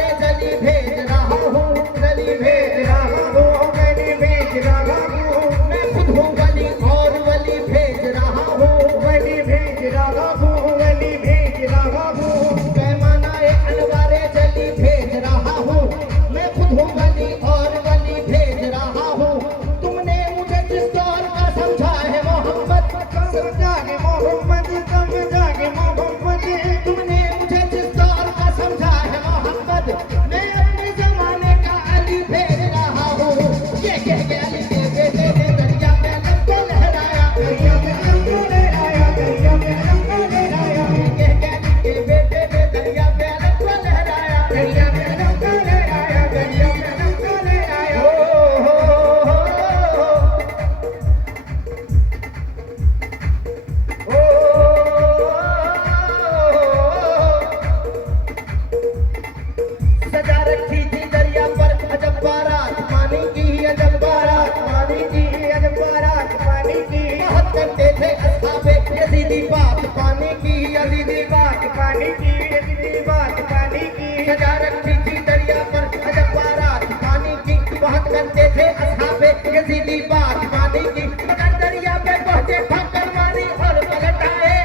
अलवारे जली भेज रहा हूँ, जली भेज रहा हूँ, मैंने भेज रहा हूँ। मैं खुद हूँ वली और वली भेज रहा हूँ, वली भेज रहा हूँ, वली भेज रहा हूँ। पैमाना अलवारे जली भेज रहा हूँ, मैं खुद हूँ वली और वली भेज रहा हूँ। तुमने मुझे जिस दौर का समझा है मोहम्मद, समझा है मोहम्मद, समझा है मोहम्मद। तुमने मुझे जिस दौर का समझा है मोहम्मद, मैं अपने जमाने का अली भेज रहा हूँ। ये कह के अली के बेटे ने दरिया में अलम को लहराया, दरिया में अलम को लहराया, दरिया में अलम को लहराया। ये कह के अली के बेटे ने दरिया में अलम को लहराया, दरिया में अलम को लहराया, दरिया में अलम को लहराया। सजा रखी थी दरिया पर अजब बारात पानी की, अजब बारात पानी की, अजब बारात पानी की। बहुत करते थे अस्हाबे यजीदी बात पानी की, यजीदी बात पानी की, यजीदी बात पानी की। सजा रखी थी दरिया पर अजब बारात पानी की, बहुत करते थे अस्हाबे यजीदी बात पानी की। मगर दरिया पे पहुंचे ठोकर मारी और पलट आए,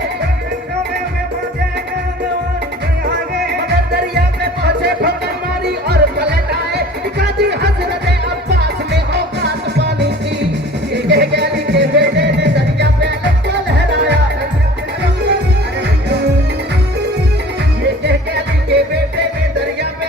मगर दरिया पे पहुंचे ठोकर मारी और पलट आए। दिखा दी हजरत अब्बास ने औकात पानी की। ये कह के अली के बेटे ने दरिया पे अलम को लहराया, ये कह के अली के बेटे ने दरिया पे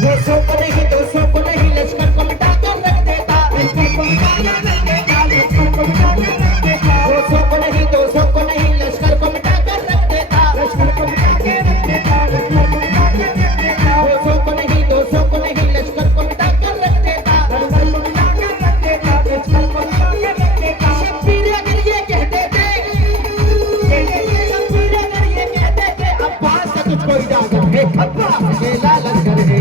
दोस्तों को नहीं लश्कर को मिटा कर रख देता, लश्कर को मिटा कर रख देता, लश्कर को मिटा कर रख देता। दोस्तों को नहीं लश्कर को मिटा कर रख देता, लश्कर को मिटा के रख देता, लश्कर को मिटा के रख देता। दोस्तों को नहीं लश्कर को मिटा कर रख देता, लश्कर को मिटा के रख देता, लश्कर को मिटा के रख देता। शब्बीर अगर ये कहते थे, शब्बीर अगर ये कहते थे अब्बास से तुझको इजाजत है, अब्बास अकेला लश्कर है,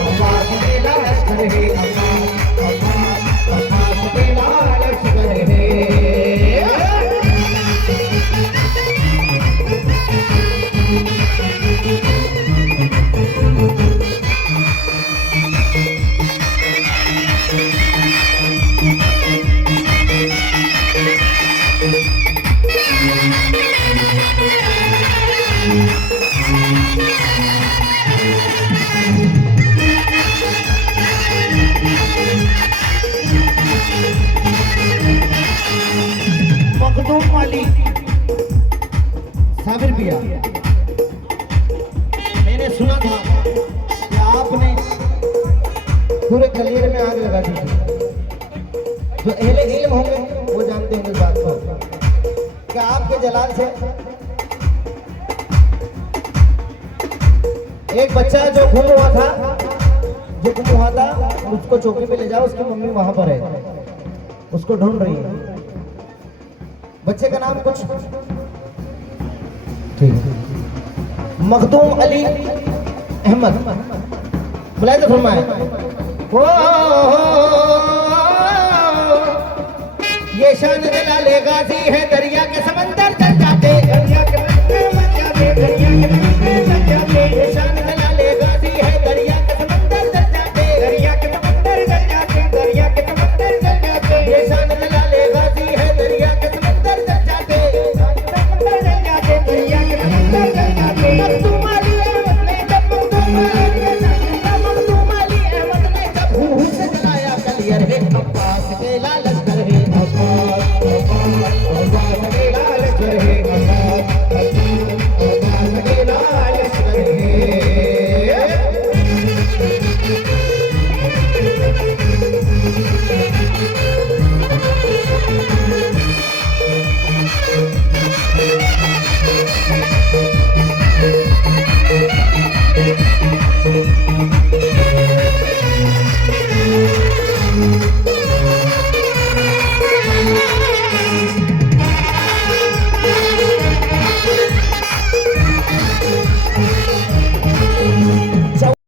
अब्बास अकेला लश्कर है, अब्बास अकेला लश्कर है। मखदूम वाली साबिर भैया, मैंने सुना था कि आपने पूरे कलियर में आग लगा दी थी। जो अहले इल्म होंगे वो जानते होंगे इस बात को कि आपके जलाल से एक बच्चा जो गुम हुआ था, उसको चौकी पे ले जाओ, उसकी मम्मी वहां पर है, उसको ढूंढ रही है। बच्चे का नाम कुछ ठीक, मखदूम अली अहमद, बुलाए तो फरमाए। ये शान जलाले गाजी है, दरिया के समंदर चल जाते, दरिया के समंदर मर जाते, दरिया के समंदर चल जाते। ये शान जलाले गाजी है, दरिया के समंदर चल जाते, दरिया के समंदर चल जाते, दरिया के समंदर चल जाते। ये शान जलाले गाजी है, दरिया के समंदर चल जाते, समंदर चल जाते, दरिया के समंदर चल जाते। मखदूम अली अहमद ने जब मखदूम अली अहमद ने जब भूख से जलाया कलियर है, अब्बास अकेला लश्कर है, अब्बास अकेला लश्कर है।